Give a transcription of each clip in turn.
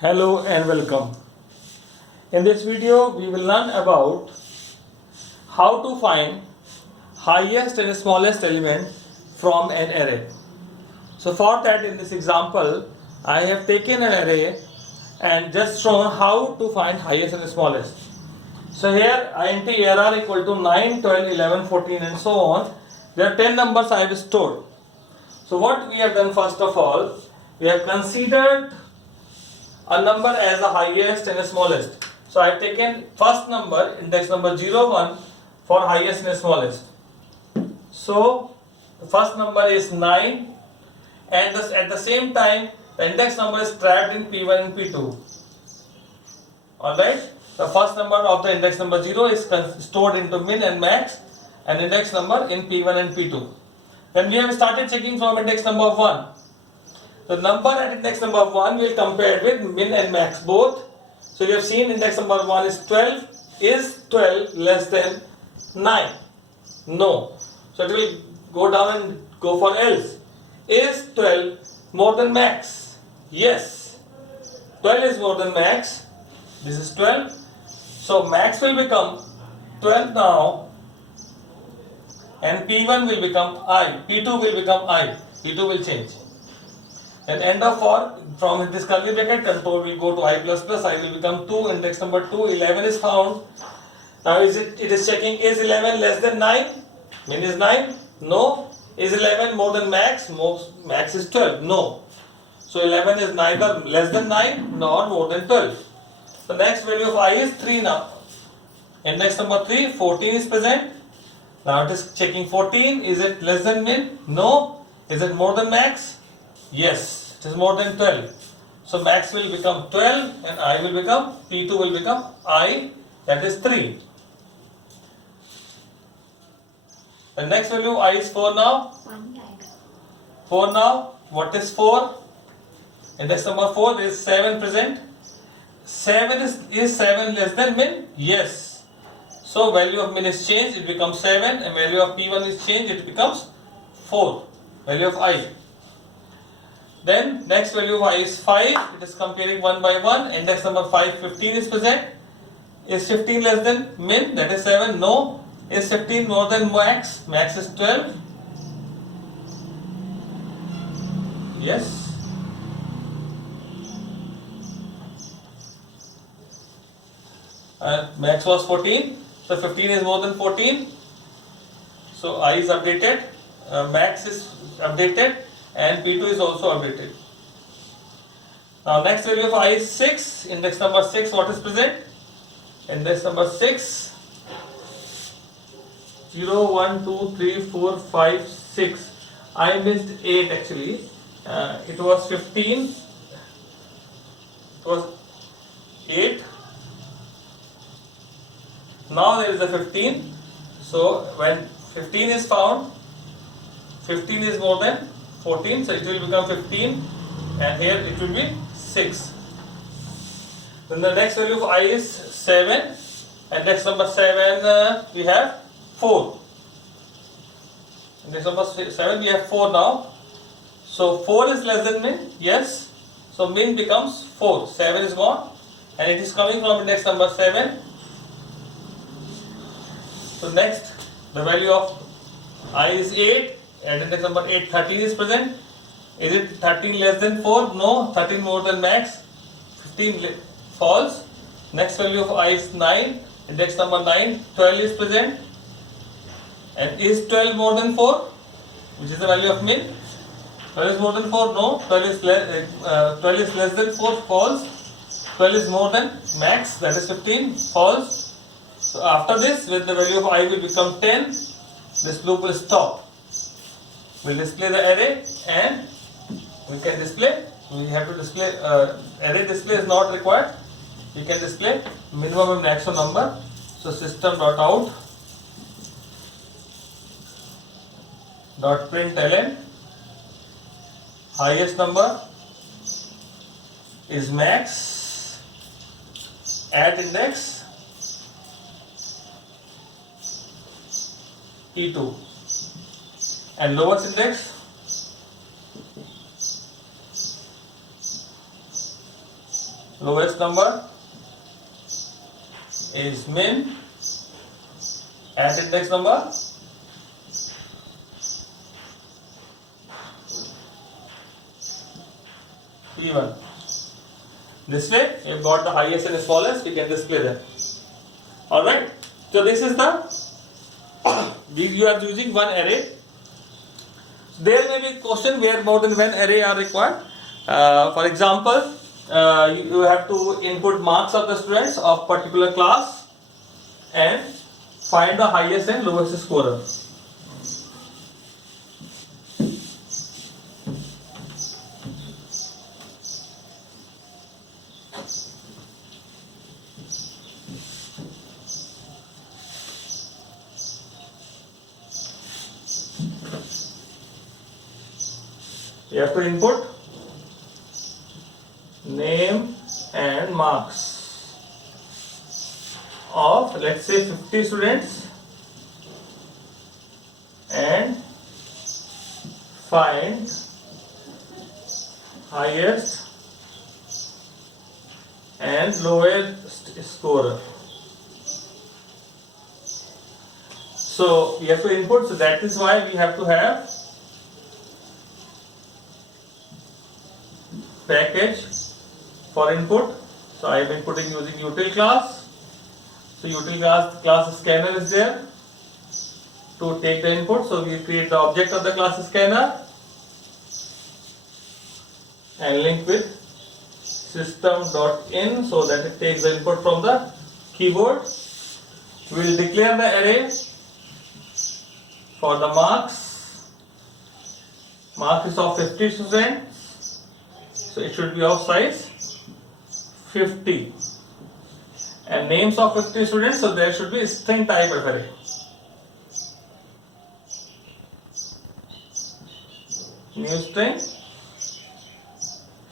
Hello and welcome. In this video, we will learn about how to find highest and smallest element from an array. So for that, in this example, I have taken an array and just shown how to find highest and smallest. So here int arr equal to 9, 12, 11, 14 and so on. There are 10 numbers I have stored. So what we have done, first of all, we have considered a number as the highest and the smallest. So I have taken first number, index number 0, 1 for highest and smallest. So the first number is 9 and at the same time the index number is trapped in P1 and P2. Alright, the first number of the index number 0 is stored into min and max and index number in P1 and P2. Then we have started checking from index number 1. The number at index number 1 will compare with min and max both. So you have seen index number 1 is 12. Is 12 less than 9? No. So it will go down and go for else. Is 12 more than max? Yes. 12 is more than max. This is 12. So max will become 12 now. And P1 will become I. P2 will become I. P2 will change. And end of for, from this curly bracket, control will go to I plus plus, I will become 2, index number 2, 11 is found. Now it is checking, is 11 less than 9? Min is 9? No. Is 11 more than max? Max is 12? No. So 11 is neither less than 9 nor more than 12. The next value of I is 3 now. Index number 3, 14 is present. Now it is checking 14, is it less than min? No. Is it more than max? Yes, it is more than 12. So max will become 12 and I will become, P2 will become I, that is 3. The next value I is 4 now. 4 now. What is 4? Index number 4, there is 7 present. 7 is 7 less than min? Yes. So value of min is changed, it becomes 7 and value of P1 is changed, it becomes 4. Value of I. Then next value of I is 5, it is comparing 1 by 1, index number 5, 15 is present. Is 15 less than min, that is 7? No. Is 15 more than max? Max is 12. Yes. Max was 14, so 15 is more than 14. So I is updated, max is updated and P2 is also updated. Now next value of I is 6, index number 6, what is present? Index number 6, 0, 1, 2, 3, 4, 5, 6. I missed 8 actually. It was 15. It was 8. Now there is a 15. So when 15 is found, 15 is more than 14. So it will become 15 and here it will be 6. Then the next value of I is 7. And next number 7 we have 4. Index number 7 we have 4 now. So 4 is less than min? Yes. So min becomes 4. 7 is gone and it is coming from index number 7. So next the value of I is 8 and index number 8, 13 is present. Is it 13 less than 4? No. 13 more than max. 15 false. Next value of I is 9. Index number 9, 12 is present. And is 12 more than 4? Which is the value of min? 12 is more than 4? No. 12 is less than 4? False. 12 is more than max, that is 15? False. So after this, when the value of I will become 10, this loop will stop. We'll display the array and we can display, we have to display, array display is not required. You can display minimum and maximum number. So system.out .println highest number is max at index P2 and lowest index lowest number is min at index number P1. This way, we've got the highest and smallest, we can display them. Alright, so this is the, you are using one array. There may be a question where more than one array are required. For example, you have to input marks of the students of particular class and find the highest and lowest scorer. You have to input name and marks of, let's say, 50 students and find highest and lowest scorer. So we have to input, so that is why we have to have package for input. So I am inputting using util class. So util class scanner is there to take the input. So we create the object of the class scanner and link with system.in so that it takes the input from the keyboard. We will declare the array for the marks. Mark is of 50 students. So it should be of size 50 and names of 50 students, so there should be string type of array. New string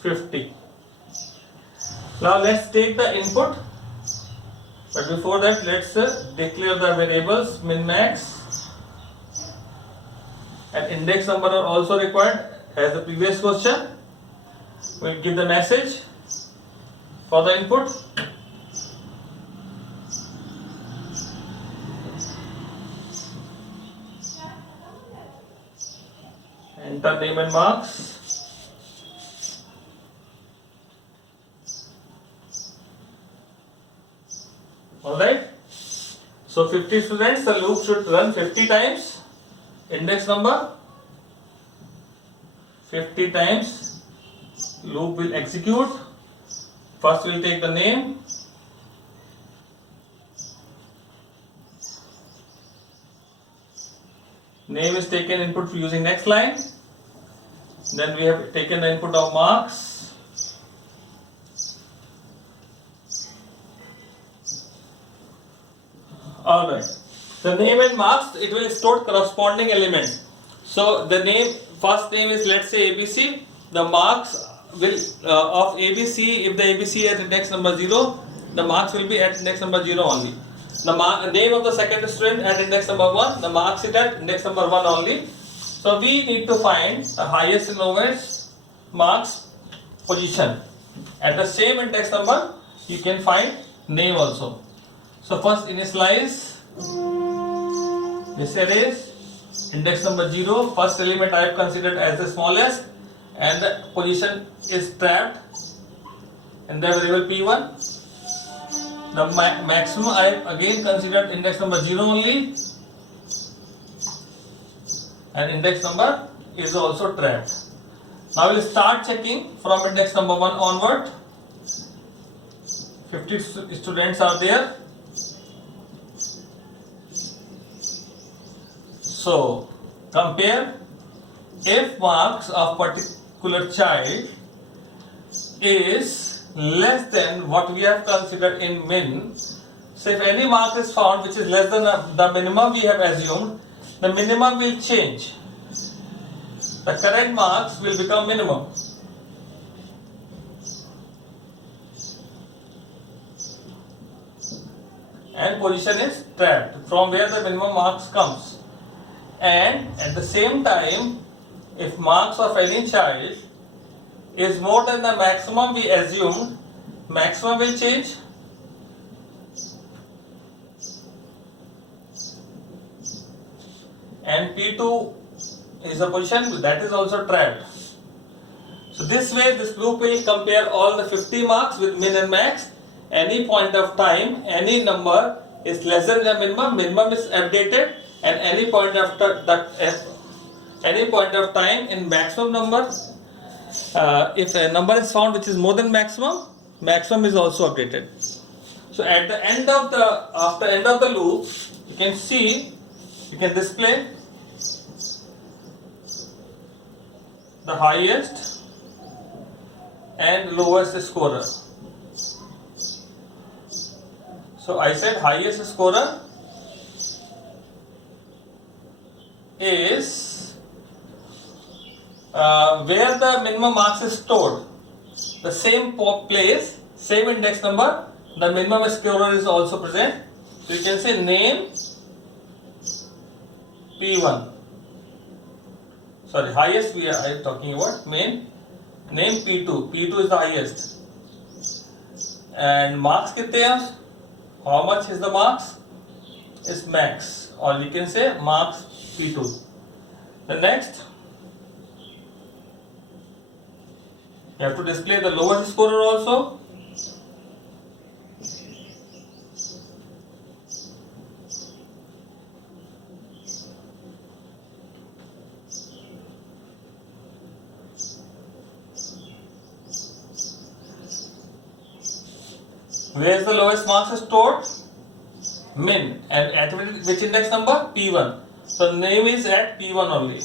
50. Now let's take the input, but before that let's declare the variables min max and index number are also required as the previous question. We'll give the message for the input. Enter name and marks. Alright. So 50 students, the loop should run 50 times. Index number 50 times. Loop will execute. First we will take the name. Name is taken input using next line. Then we have taken the input of marks. Alright. The name and marks, it will store corresponding element. So the name, first name is, let's say, ABC. The marks will of ABC, if the ABC at index number 0, the marks will be at index number 0 only. The name of the second student at index number 1, the marks is at index number 1 only. So we need to find the highest and lowest marks position. At the same index number, you can find name also. So first initialize this array is index number 0, first element I have considered as the smallest, and the position is trapped in the variable P1. The maximum I have again considered index number 0 only, and index number is also trapped. Now we will start checking from index number 1 onward. 50 students are there. So compare if marks of particular child is less than what we have considered in min. So if any mark is found which is less than the minimum we have assumed, the minimum will change. The current marks will become minimum. And position is trapped from where the minimum marks comes. And at the same time, if marks of any child is more than the maximum we assumed, maximum will change. And P2 is a position that is also trapped. So this way this loop will compare all the 50 marks with min and max. Any point of time, any number is less than the minimum, minimum is updated, and any point after that, any point of time in maximum number, if a number is found which is more than maximum, maximum is also updated. So at the end of the, after end of the loop, you can see, you can display the highest and lowest scorer. So I said highest scorer is where the minimum marks is stored. The same place, same index number, the minimum scorer is also present. So you can say name P1. Sorry, highest we are talking about, name P2. P2 is the highest. And marks कितने हैं? How much is the marks? Is max, or we can say marks P2. The next, you have to display the lowest scorer also. Where is the lowest marks stored? Min, and at which index number? P1. So name is at P1 only.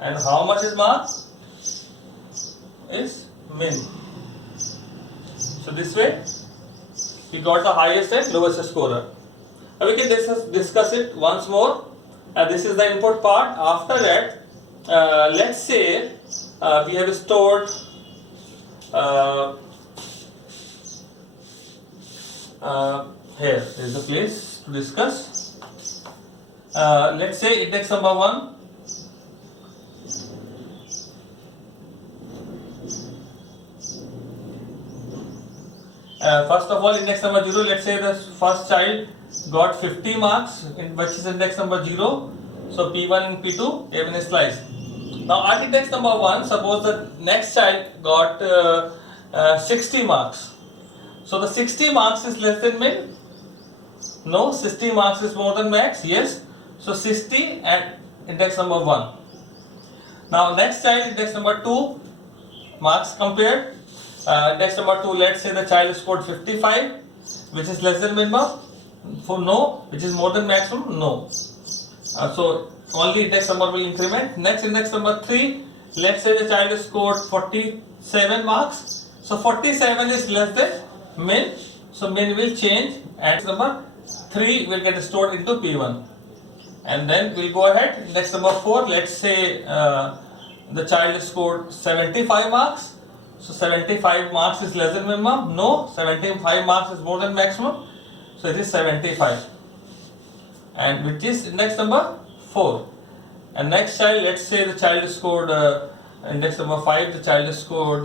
And how much is mark? Is min. So this way we got the highest and lowest scorer. Now we can discuss it once more. This is the input part. After that, let's say we have stored here is the place to discuss. Let's say index number 1. First of all, index number 0, let's say the first child got 50 marks, which is index number 0. So P1 and P2 they have been sliced. Now at index number 1, suppose the next child got 60 marks. So the 60 marks is less than min? No, 60 marks is more than max? Yes. So 60 at index number 1. Now next child, index number 2, marks compared. Index number 2, let's say the child scored 55, which is less than minimum. For no, which is more than maximum? No. So only index number will increment. Next index number 3, let's say the child scored 47 marks. So 47 is less than min. So min will change and number 3 will get stored into P1. And then we'll go ahead. Index number 4, let's say the child scored 75 marks. So 75 marks is less than minimum. No, 75 marks is more than maximum. So it is 75. And which is index number 4. And next child, let's say the child scored index number 5, the child scored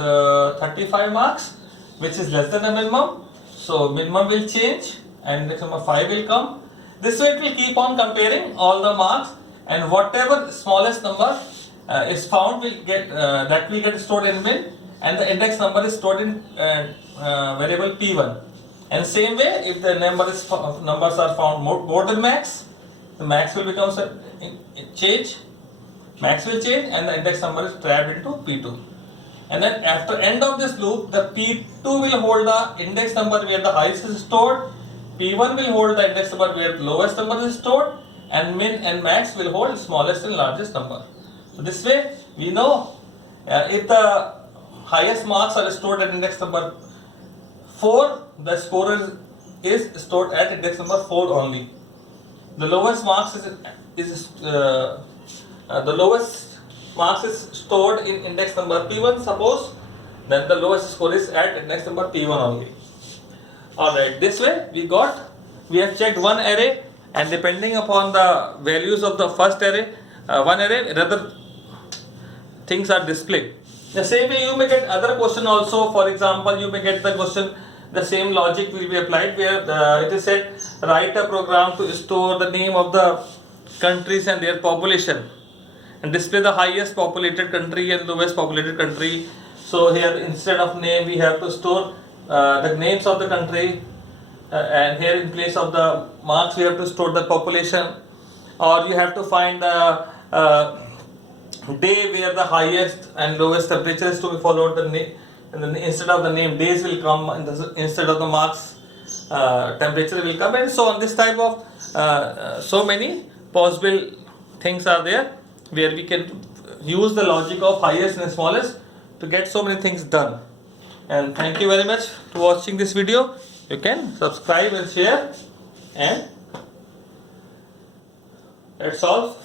35 marks, which is less than the minimum. So minimum will change and index number 5 will come. This way it will keep on comparing all the marks, and whatever smallest number is found will get that will get stored in min, and the index number is stored in variable P1. And same way, if the numbers are found more than max, the max will become change. Max will change, and the index number is trapped into P2. And then after end of this loop, the P2 will hold the index number where the highest is stored. P1 will hold the index number where the lowest number is stored, and min and max will hold smallest and largest number. So this way we know if the highest marks are stored at index number 4, the scorer is stored at index number 4 only. The lowest marks is stored in index number P1, suppose, then the lowest score is at index number P1 only. Alright, this way we have checked one array, and depending upon the values of the first array, one array, rather things are displayed. The same way you may get other question also. For example, you may get the question, the same logic will be applied where it is said write a program to store the name of the countries and their population and display the highest populated country and lowest populated country. So here instead of name we have to store the names of the country, and here in place of the marks we have to store the population, or you have to find the day where the highest and lowest temperature is to be followed. And then instead of the name days will come, and instead of the marks temperature will come, and so on. This type of so many possible things are there where we can use the logic of highest and smallest to get so many things done. And thank you very much for watching this video. You can subscribe and share, and that's all.